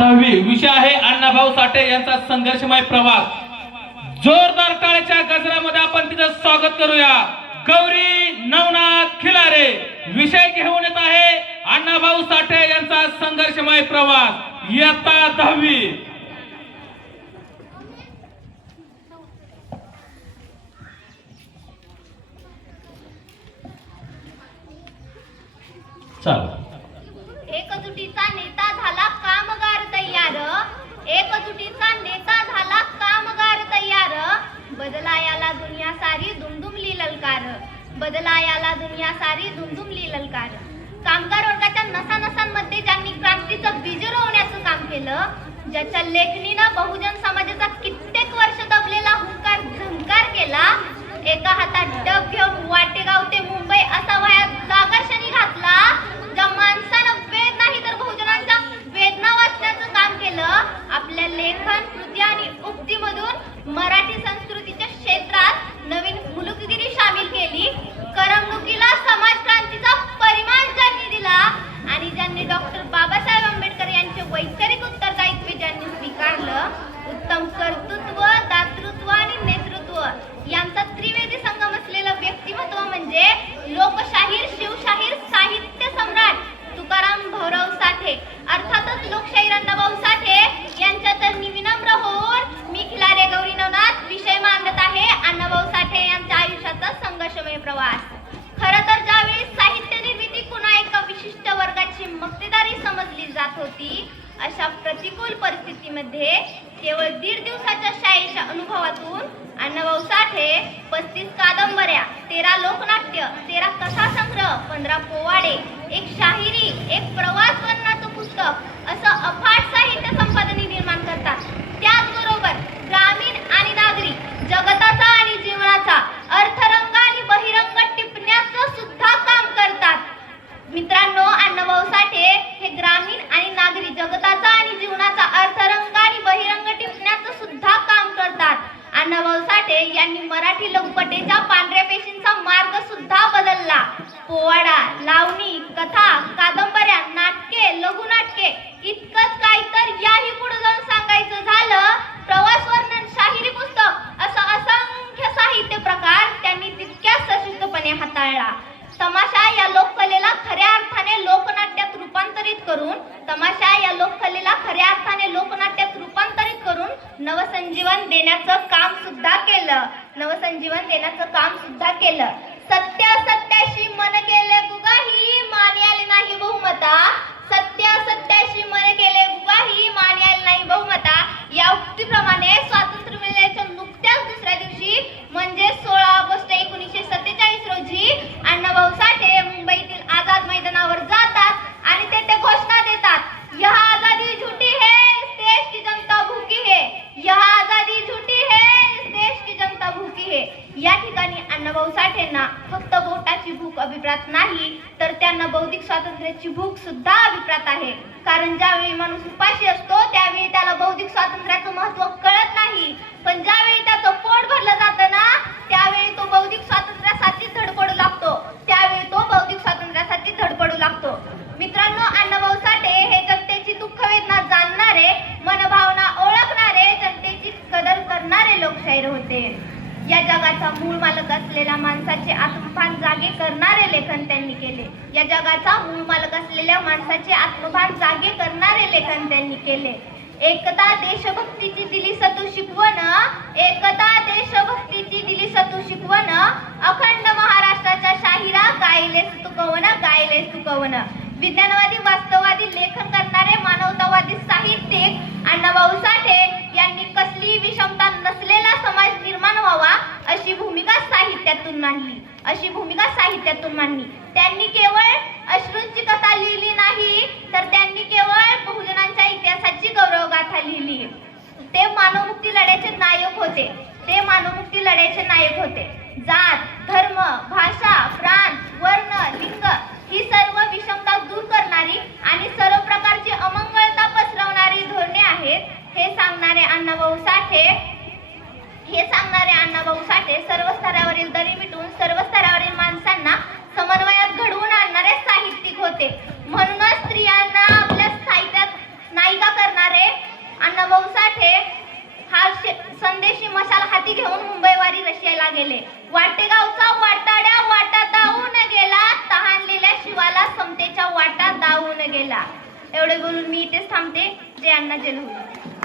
10वी विषय आहे अण्णाभाऊ साठे यांचा संघर्षमय प्रवास। जोरदार टाळ्याच्या गजरामध्ये आपण तिचं स्वागत करूया। गौरी नवनाथ खिलारे विषय घेऊन येत आहे अण्णाभाऊ साठे यांचा संघर्षमय प्रवास इयत्ता 10वी। चल एकजुटीचा नेता झाला कामगार तयार, एकजुटीचा नेता झाला कामगार तयार, बदलायाला दुनिया सारी दुमदुमली ललकार, बदलायाला दुनिया सारी दुमदुमली ललकार। कामगार वर्गाच्या नसानसांमध्ये ज्यांनी क्रांतीचं बीज रोवण्याचं काम केलं, ज्याच्या लेखणीनं बहुजन समाजाचा कित्येक वर्ष दबलेला हुंकार झंकार केला, एका हातात डब घेऊन वाटेगाव ते मुंबई असा वया जागर्षणी घातला, ज्या माणसानं वेद नाही तर बहुजनांच्या वेदना वाचण्याचं काम केलं, आपल्या लेखन कृती आणि उक्तीमधून मराठी संस्कृतीच्या क्षेत्रात नवीन मुलुकगिरी सामील केली, करमणुकीला समाज क्रांतीचा परिमाण ज्यांनी दिला आणि ज्यांनी डॉक्टर बाबासाहेब आंबेडकर यांचे वैचारिक उत्तरदायित्व ज्यांनी स्वीकारलं, उत्तम कर्तृत्व, दातृत्व आणि नेतृत्व यांचा त्रिवेदी संगम असलेलं व्यक्तिमत्व म्हणजे लोकशाहीर शिवशाहीर साहित्य सम्राट तुकाराम भाऊराव साठे, अर्थातच लोकशाहीर अण्णाभाऊ साठे यांच्या चरणी विनम्र होऊन मी खिलारे गौरी नवनाथ विषय मांडत आहे अण्णाभाऊ साठे यांच्या आयुष्याचा संघर्षमय प्रवास। खरं तर ज्यावेळी साहित्य निर्मिती कुणा एका विशिष्ट वर्गाची मक्तेदारी समजली जात होती, अशा प्रतिकूल परिस्थितीमध्ये केवळ 1.5 दिवसाच्या शाळेच्या अनुभवातून अण्णाभाऊ साठे 35 कादंबऱ्या, 13 लोकनाट्य, 13 कथासंग्रह, 15 पोवाडे, एक शाहिरी, एक प्रवास वर्णनाचं पुस्तक असं अफाट साहित्य संपादने निर्माण करतात। त्याचबरोबर ग्रामीण आणि नागरी जगताचा आणि जीवनाचा अर्थरंग आणि बहिरंग टिपण्याचं सुद्धा काम करतात। मित्रांनो, अण्णाभाऊ साठे हे ग्रामीण आणि नागरी जगताचा आणि जीवनाचा अर्थरंग आणि बहिरंग टिपण्याचं सुद्धा काम करतात। अण्णाभाऊ साठे यांनी मराठी लघुकथेच्या पांढऱ्या पेशींचा मार्ग सुद्धा बदलला। पोवाडा, लावणी, कथा, कादंबऱ्या, नाटके, लघुनाटके इतकंच काय तर याही पुढे जाऊन सांगायचं झालं प्रवास वर्णन, शाहिरी पुस्तक असं असंख्य साहित्य प्रकार त्यांनी तितक्याच सशिष्टपणे हाताळला। तमाशा या लोककलेला खऱ्या अर्थाने लोकनाट्यात रूपांतरित करून नवसंजीवन देण्याचं काम सुद्धा केलं। सत्य सत्याशी मन केले गुगाही मानी आले नाही बहुमता, सत्य सत्याशी मन केले गुगाही मानी आले नाही बहुमता या उक्तीप्रमाणे स्वातंत्र्य मिळाल्याच्या नुकत्याच दुसऱ्या दिवशी म्हणजे 16 ऑगस्ट 1947 रोजी अण्णाभाऊ साठे मुंबईतील आझाद मैदानावर जातात आणि ते घोषणा देतात, यह आजादी झूठी है, इस देश की जनता भूखी है, यह आजादी झूठी है, इस देश की जनता भूखी है। या ठिकाणी अण्णाभाऊ साठेंना फक्त बोटाची भूक अभिप्रात नाही तर त्यांना बौद्धिक स्वातंत्र्याची भूक सुद्धा अभिप्रात आहे। कारण ज्यावेळी माणूस उपाशी असतो त्यावेळी त्याला बौद्धिक स्वातंत्र्याचं महत्त्व कळत नाही, पण ज्यावेळी त्याचं पोट भरलं जातं ना त्यावेळी तो बौद्धिक स्वातंत्र्यासाठी धडपडू लागतो। मित्रांनो, अण्णाभाऊ साठे हे जनतेची दुःख वेदना जाणणारे, मनभावना ओळखणारे, जनतेची कदर करणारे लोकशाहीर होते। या जगाचा मूळ मालक असलेल्या माणसाचे आत्मभान जागे करणारे लेखन त्यांनी केले। एकता देशभक्तीची दिली सतू शिकवण, अखंड महाराष्ट्राच्या शाहिरा गायलेस तू कवन। विज्ञानवादी वास्तववादी लेखन करणारे मानवतावादी साहित्यिक अण्णाभाऊ साठे यांनी कसली विषमता नसलेला समाज निर्माण व्हावा अशी भूमिका साहित्यातून मांडली। त्यांनी केवळ अश्रूंची कथा लिहिली नाही तर त्यांनी केवळ बहुजनांच्या इतिहासाची गौरवगाथा लिहिली। ते मानवमुक्ती लढ्याचे नायक होते। जात, धर्म, भाषा, प्रांत, वर्ण, लिंग ही सर्व विषमता दूर करणारी आणि सर्व प्रकारची अमंगळता पसरवणारी धोरणे आहेत हे सांगणारे अण्णाभाऊ साठे सर्व स्तरावरील दरी मिटवून सर्व स्तरावरील माणसांना समन्वयात घडवून आणणारे साहित्यिक होते। म्हणूनच स्त्रियांना आपल्या साहित्यात नायिका करणारे अण्णाभाऊ साठे हा संदेशी मशाल हाती घेऊन मुंबईवारी रशियाला गेले. वाटेगावचा वाटाड्या वाटा दावून गेला, तहानलेल्या शिवाला समतेच्या वाटा दावून गेला. एवढे बोलून मी इथेच थांबते. जय अण्णा जय होईल.